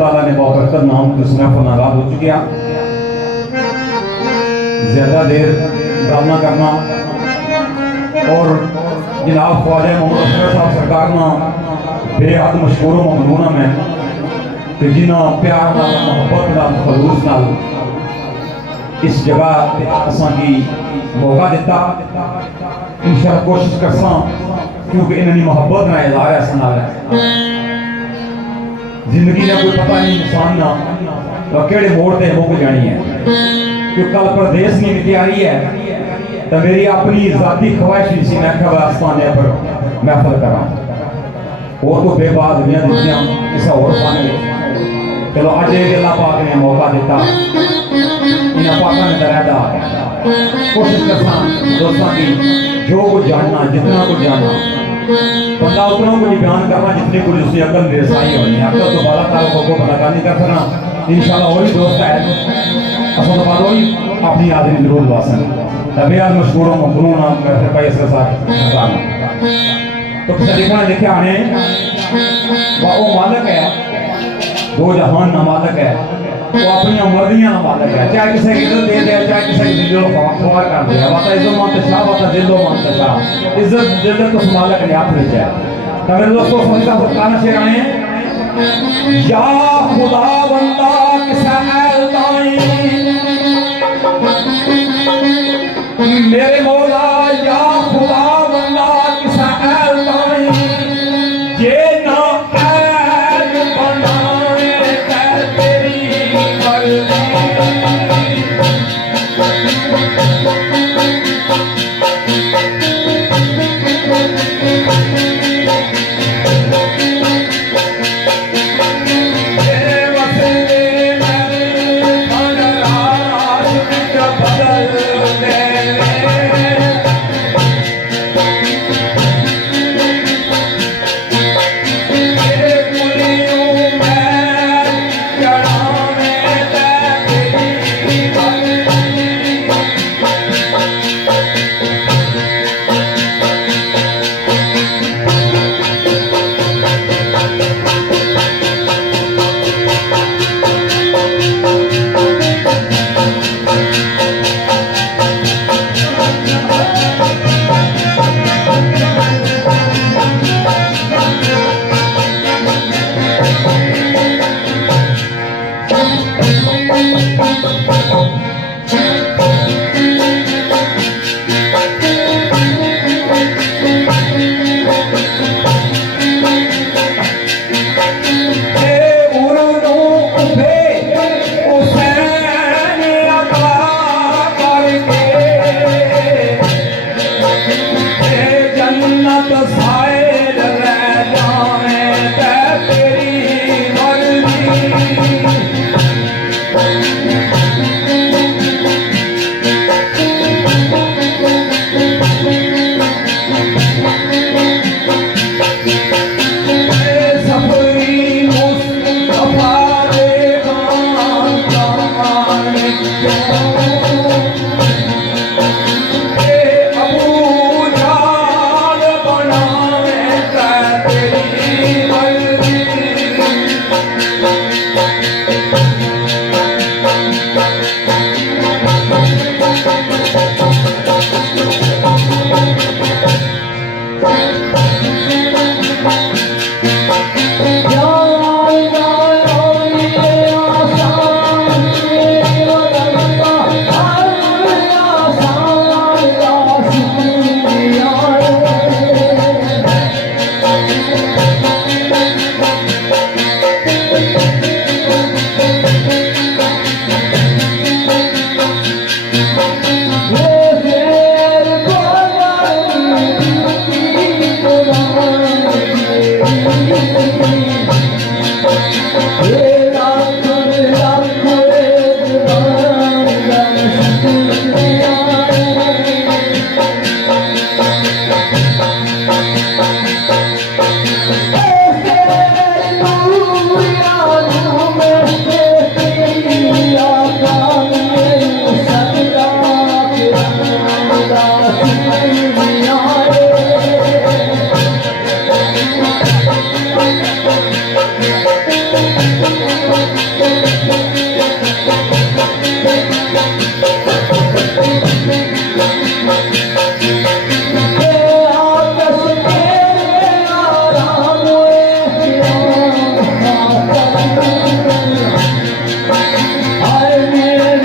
ताला ने बाबरकत नाम दुसरा फनाराब हो चुकिया। ज्यादा देर ड्रामा करना और जनाब ख्वाजा मोहम्मद असगर साहब सरकार ना बेहद मशहूर ममनून में कि जिन्हों प्यार नाल मोहब्बत नाल खलूस नाल इस जगह असा की मौका दिता। इंशाअल्लाह कोशिश करसा क्योंकि इन्होंने मोहब्बत ना इज़हार ऐसा नाल जिंदगी का कोई पता नहीं इंसान ना तो केड़े मोड़ से मुक जानी है। क्योंकि कल प्रदेश की तैयारी है तो मेरी अपनी जाती ख्वाहिश ही सी मैं आस्थाने पर महफल करा और तो बेबाद दुनिया दुनिया किसी और फन में। चलो अज ये अल्लाह पाक ने मौका दिता इन्हें पाकों ने दरैदा कोशिश करना दोस्तों की जो कुछ जानना जितना कुछ जानना बंदा उतना कुछ बयान करना जितनी कुछ उसकी अकल रेसाई होनी है। अकल तो बाला ताला को बलाकानी कर सकना इंशाल्लाह वही दोस्त है असल तो बात वही अपनी आदमी जरूर वासन तभी आज मशहूर मखनून मैं फिर भाई इसके साथ तो किसी लिखा लिखे आने वो मालिक है दो जहान ना मालिक है वो अपनी मर्जियां ना मालिक है। चाहे किसी की इज्जत दे दे चाहे किसी की दिलो ख्वार कर दे वाता इज्जत मानते शाह वाता दिलो मानते शाह इज्जत जिल्लत उस मालिक ने आप भेजा है। तो मेरे दोस्तों समझता फरकाना शेर आए या खुदा बंदा किसा मेरे